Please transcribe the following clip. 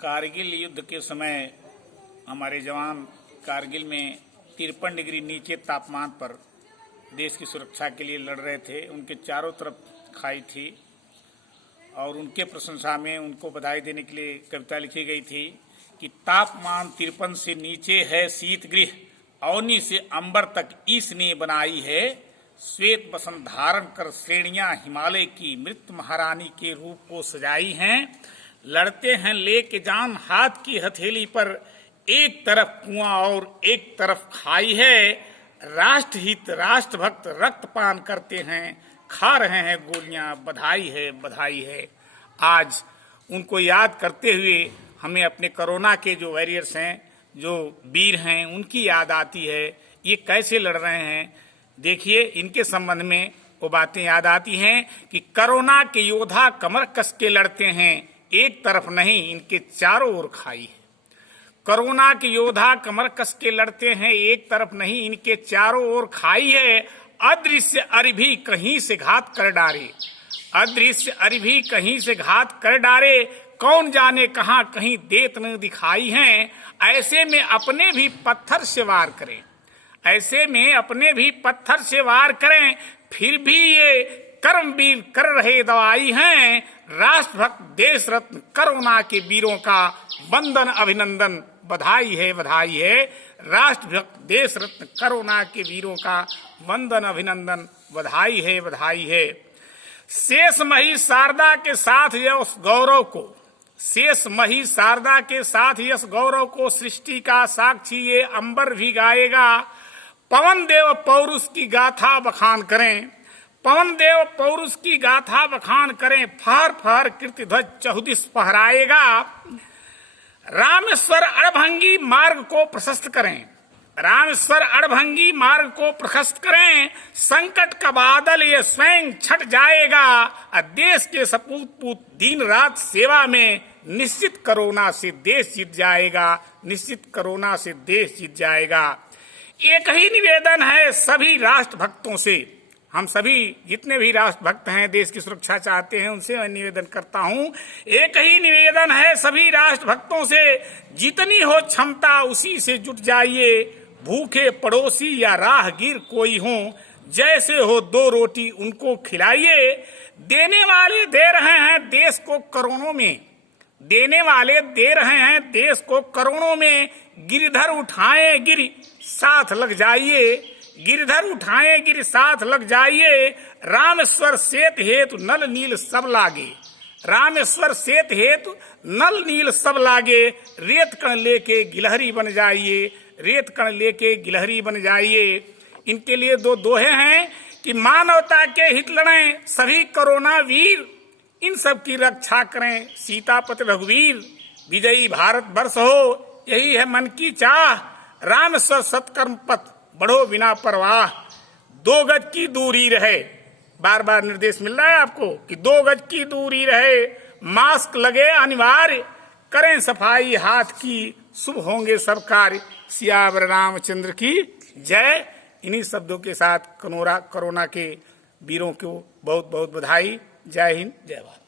कारगिल युद्ध के समय हमारे जवान कारगिल में 53 डिग्री नीचे तापमान पर देश की सुरक्षा के लिए लड़ रहे थे। उनके चारों तरफ खाई थी और उनके प्रशंसा में उनको बधाई देने के लिए कविता लिखी गई थी कि तापमान 53 से नीचे है शीत गृह, अवनी से अंबर तक ईश ने बनाई है। श्वेत बसंत धारण कर श्रेणियां हिमालय की मृत महारानी के रूप को सजाई हैं। लड़ते हैं लेके जान हाथ की हथेली पर, एक तरफ कुआं और एक तरफ खाई है। राष्ट्रहित राष्ट्रभक्त रक्तपान करते हैं, खा रहे हैं गोलियां, बधाई है बधाई है। आज उनको याद करते हुए हमें अपने कोरोना के जो वॉरियर्स हैं, जो वीर हैं, उनकी याद आती है। ये कैसे लड़ रहे हैं, देखिए इनके संबंध में वो बातें याद आती हैं कि कोरोना के योद्धा कमर कस के लड़ते हैं, एक तरफ नहीं इनके चारों ओर खाई है। कोरोना के योद्धा कमर कस के लड़ते हैं, एक तरफ नहीं इनके चारों ओर खाई है। अदृश्य अरभी कहीं से घात कर डारे, अदृश्य अरभी कहीं से घात कर डारे, कौन जाने कहां कहीं देत न दिखाई हैं। ऐसे में अपने भी पत्थर से वार करें, ऐसे में अपने भी पत्थर से वार करें, फिर भी ये कर्मवीर कर रहे दवाई हैं। राष्ट्रभक्त देश रत्न कोरोना के वीरों का वंदन अभिनंदन, बधाई है बधाई है। राष्ट्रभक्त देश रत्न कोरोना के वीरों का वंदन अभिनंदन, बधाई है बधाई है। शेष मही शारदा के साथ यश गौरव को, शेष मही शारदा के साथ यश गौरव को सृष्टि का साक्षी ये अंबर भी गाएगा। पवन देव पौरुष की गाथा बखान करें, पवन देव पौरुष की गाथा बखान करें, फहर फहर कीर्तिध्वज चहुदिश फहराएगा। रामेश्वर अड़भंगी मार्ग को प्रशस्त करें, रामेश्वर अड़भंगी मार्ग को प्रशस्त करें। संकट का बादल ये स्वयं छट जाएगा। देश के सपूत पूत दिन रात सेवा में, निश्चित कोरोना से देश जीत जाएगा, निश्चित कोरोना से देश जीत जाएगा। एक ही निवेदन है सभी राष्ट्रभक्तों से, हम सभी जितने भी राष्ट्रभक्त हैं, देश की सुरक्षा चाहते हैं, उनसे मैं निवेदन करता हूं। एक ही निवेदन है सभी राष्ट्रभक्तों से, जितनी हो क्षमता उसी से जुट जाइए। भूखे पड़ोसी या राहगीर कोई हो, जैसे हो दो रोटी उनको खिलाइए। देने वाले दे रहे हैं देश को करोड़ों में, देने वाले दे रहे हैं देश को करोड़ों में। गिरधर उठाए गिर साथ लग जाइए, गिरधर उठाए गिर साथ लग जाइए। रामेश्वर सेत हेतु नल नील सब लागे, रामेश्वर सेत हेतु नल नील सब लागे। रेत कण लेके गिलहरी बन जाइए, रेत कण लेके गिलहरी बन जाइए। इनके लिए दो दोहे हैं कि मानवता के हित लड़ें सभी कोरोना वीर, इन सब की रक्षा करें सीतापति रघुवीर। विजयी भारत वर्ष हो यही है मन की चाह, रामेश्वर सत्कर्म पथ बढ़ो बिना परवाह। 2 गज की दूरी रहे, बार बार निर्देश मिल रहा है आपको कि 2 गज की दूरी रहे। मास्क लगे अनिवार्य, करें सफाई हाथ की, शुभ होंगे सब कार्य। सियावर रामचंद्र की जय। इन्हीं शब्दों के साथ कोरोना के वीरों को बहुत बहुत बधाई। जय हिंद जय भारत।